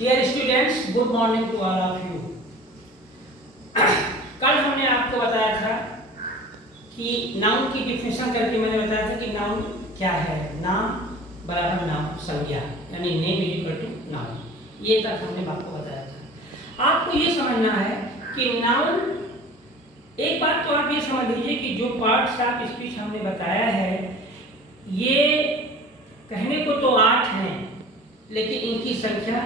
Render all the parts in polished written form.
Dear students, good morning to all of you. कल हमने आपको बताया था कि नाउन की डिफिनेशन करके मैंने बताया था कि नाउन क्या है। नाम बराबर नाम संज्ञा, यानी name is equal to noun. ये तक हमने आपको बताया था। आपको ये समझना है कि नाउन, एक बात तो आप ये समझ लीजिए कि जो पार्ट्स ऑफ स्पीच हमने बताया है ये कहने को तो 8 हैं, लेकिन इनकी संख्या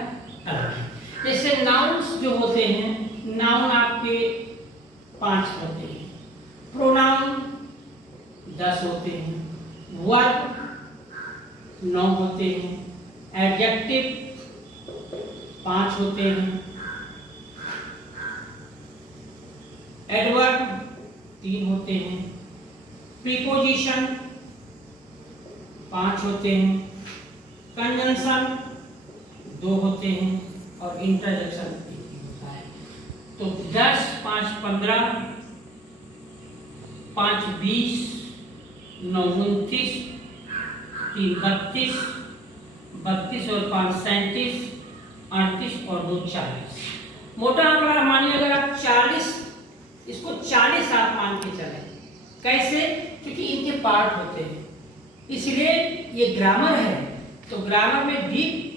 अलग है। जैसे नाउन्स जो होते हैं, नाउन आपके 5 होते हैं, प्रोनाउन 10 होते हैं, वर्ब 9 होते हैं, एडजेक्टिव 5 होते हैं, एडवर्ब 3 होते हैं, प्रीपोजिशन 5 होते हैं, कंजंक्शन 2 होते हैं और इंटरजेक्शन 1 होता है। तो 10, 5, 15, 5, 20, 9, 29, 3, 32, 32 और 5, 37, 38 और 2, 40। मोटा आंकड़ा मानिए अगर आप 40, इसको 40 आप मान के चलें। कैसे? क्योंकि इनके पार्ट होते हैं, इसलिए ये ग्रामर है। तो ग्रामर में डीप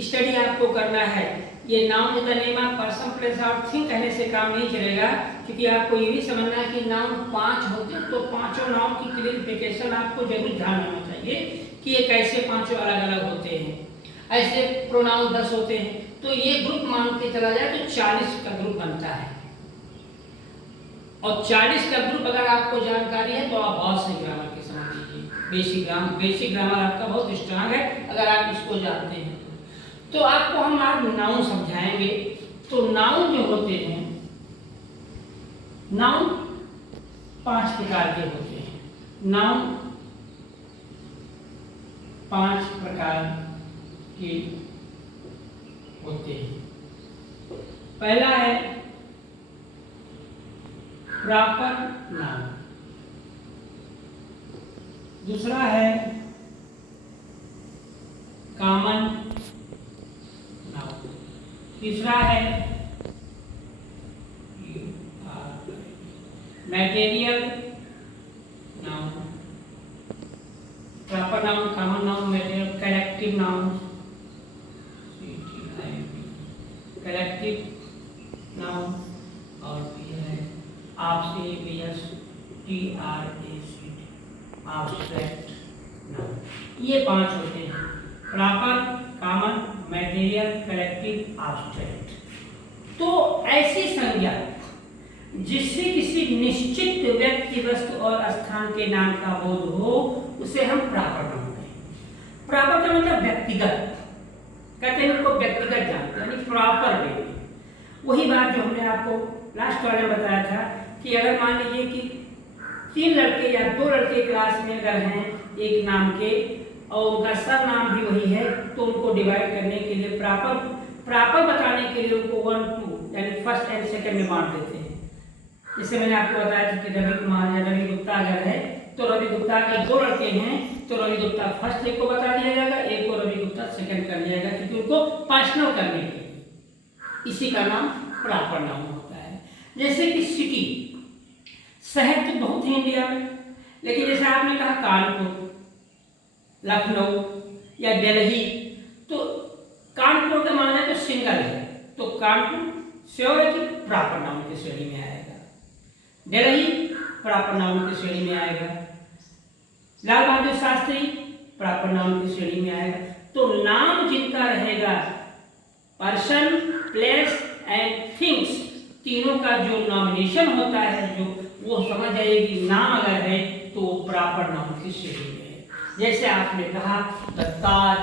स्टडी आपको करना है। ये noun the name of person place और थिंग कहने से काम नहीं चलेगा, क्योंकि आपको ये भी समझना है कि नाउन 5 होते हैं। तो पांचों नाउन की क्लेरिफिकेशन आपको जरूर ध्यान रखना चाहिए कि ये कैसे पांचों अलग अलग होते हैं। ऐसे प्रोनाउन 10 होते हैं, तो ये ग्रुप मान के चला जाए तो 40 का ग्रुप बनता है। और 40 का ग्रुप अगर आपको जानकारी है तो आप बहुत सही ग्रामर के समझ लीजिए। बेसिक ग्रामर आपका बहुत स्ट्रांग है अगर आप इसको जानते हैं। तो आपको हम आज नाउन समझाएंगे। तो नाउन जो होते हैं, नाउन 5 प्रकार के होते हैं। नाउन 5 प्रकार के होते हैं। पहला है प्रॉपर नाउन, दूसरा है कॉमन नाउन, तीसरा है material noun. Proper noun, common noun, material, collective noun, collective noun, और फिर है एब्स्ट्रैक्ट नाउन। ये 5 होते हैं, proper, common, material, collective, abstract. तो ऐसी संज्ञा जिससे किसी निश्चित व्यक्ति, वस्तु और स्थान के नाम का बोध हो, उसे हम प्रॉपर नाउन कहेंगे। प्रॉपर का मतलब व्यक्तिगत, कहते हैं उनको व्यक्तिगत जानते हैं, यानी प्रॉपर वे में। वही बात जो हमने आपको लास्ट वाले में बताया था कि अगर मान लीजिए कि 3 लड़के या 2 लड़के क्लास में अगर हैं एक नाम के और उनका सब नाम भी वही है, तो उनको डिवाइड करने के लिए प्रॉपर बताने के लिए उनको 1, 2 यानी फर्स्ट एंड सेकंड में बांट देते हैं। जैसे मैंने आपको बताया था कि रवि कुमार या रवि गुप्ता अगर है तो रवि गुप्ता अगर 2 लड़के हैं तो रवि गुप्ता फर्स्ट एक को बता दिया जाएगा, एक को रवि गुप्ता सेकंड कर दिया जाएगा, क्योंकि उनको पर्सनल करने के लिए। इसी का नाम प्रॉपर नाउन होता है। जैसे कि सिटी, शहर तो बहुत है इंडिया में, लेकिन जैसे आपने कहा कानपुर, लखनऊ या दिल्ली, तो कानपुर का माना तो सिंगल है, तो कानपुर श्योर है कि प्रॉपर नाउन की श्रेणी में आएगा। दिल्ली प्रॉपर नाउन की श्रेणी में आएगा। लाल बहादुर शास्त्री प्रॉपर नाउन की श्रेणी में आएगा। तो नाम जिनका रहेगा, पर्सन, प्लेस एंड थिंग्स, तीनों का जो नॉमिनेशन होता है, जो वो समझ आएगी नाम अगर है तो वो प्रॉपर नाउन की श्रेणी में है। जैसे आपने कहा the Taj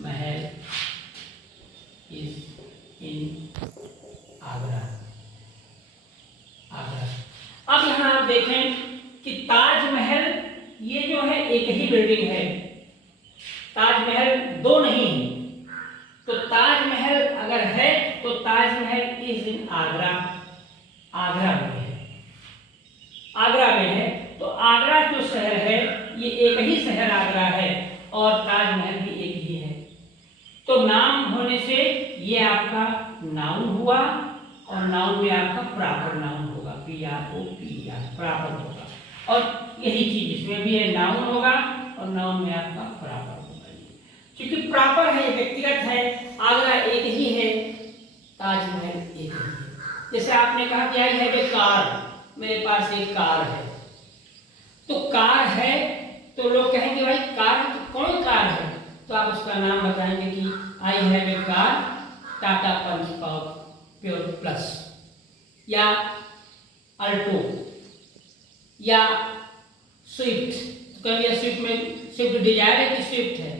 Mahal is in Agra. अब यहां आप देखें कि ताजमहल ये जो है एक ही बिल्डिंग है, ताजमहल 2 नहीं है। तो ताजमहल अगर है तो ताजमहल इज इन आगरा, आगरा में है। आगरा में है तो आगरा जो शहर है ये एक ही शहर आगरा है और ताजमहल भी एक ही है। तो नाम होने से ये आपका नाउन हुआ और नाउन में आपका प्रॉपर नाउन होगा, PROPER प्रॉपर होगा। और यही चीज इसमें भी है, नाउन होगा और नाउन में आपका प्रॉपर होगा। क्योंकि प्रॉपर है, व्यक्तिगत है, आगरा एक ही है, ताजमहल एक ही है। जैसे आपने कहा कि आई हैव ए कार, मेरे पास एक कार है, तो कार है तो लोग कहेंगे भाई कार है तो कौन कार है, तो आप उसका नाम बताएंगे कि I have a car Tata Punch pure plus या अल्टो या स्विफ्ट। तो कहेंगे स्विफ्ट में स्विफ्ट डिजायर है कि स्विफ्ट है,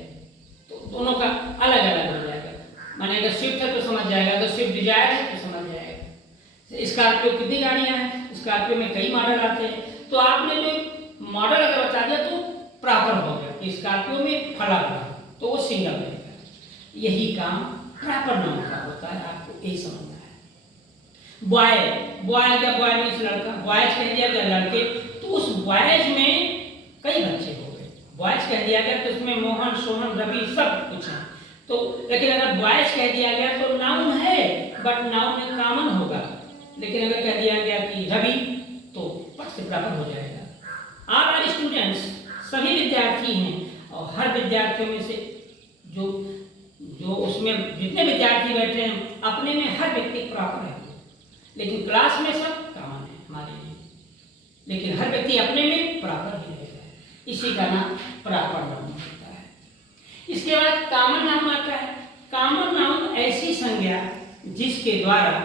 तो दोनों का अलग अलग हो जाएगा। माने अगर स्विफ्ट है तो समझ जाएगा, अगर स्विफ्ट डिजायर है तो समझ जाएगा। स्कॉर्पियो कितनी गाड़ियां हैं, स्कॉर्पियो में कई मॉडल आते हैं, तो आपने जो मॉडल अगर बता दिया तो प्रॉपर हो गया कि स्कॉर्पियो में फला हुआ तो वो सिंगल रहेगा। यही काम प्रॉपर नाउन का होता है, आपको यही समझना है। बॉय, बॉय क्या, बॉय मीन्स लड़का, बॉयज कह दिया गया लड़के, तो उस बॉयज में कई बच्चे हो गए। बॉयज कह दिया गया तो उसमें मोहन, सोहन, रवि सब कुछ है। तो लेकिन अगर बॉयज कह दिया गया तो नाउन है बट नाउन में कॉमन होगा, लेकिन अगर कह दिया गया कि रवि तो पट से बराबर हो जाएगा। आर स्टूडेंट्स, सभी विद्यार्थी हैं और हर विद्यार्थियों में से जो जो उसमें जितने विद्यार्थी बैठे हैं अपने में हर व्यक्ति प्रॉपर है, लेकिन क्लास में सब कॉमन है हमारे लिए, लेकिन हर व्यक्ति अपने में प्रॉपर ही रहता है। इसी का नाम प्रॉपर नाउन होता है। इसके बाद कॉमन नाउन आता है। कॉमन नाउन ऐसी संज्ञा जिसके द्वारा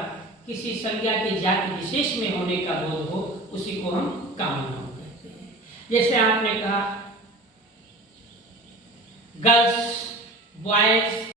किसी संज्ञा के जाति विशेष में होने का बोध हो, उसी को हम कॉमन नाउन कहते हैं। जैसे आपने कहा गर्ल्स, बॉयज,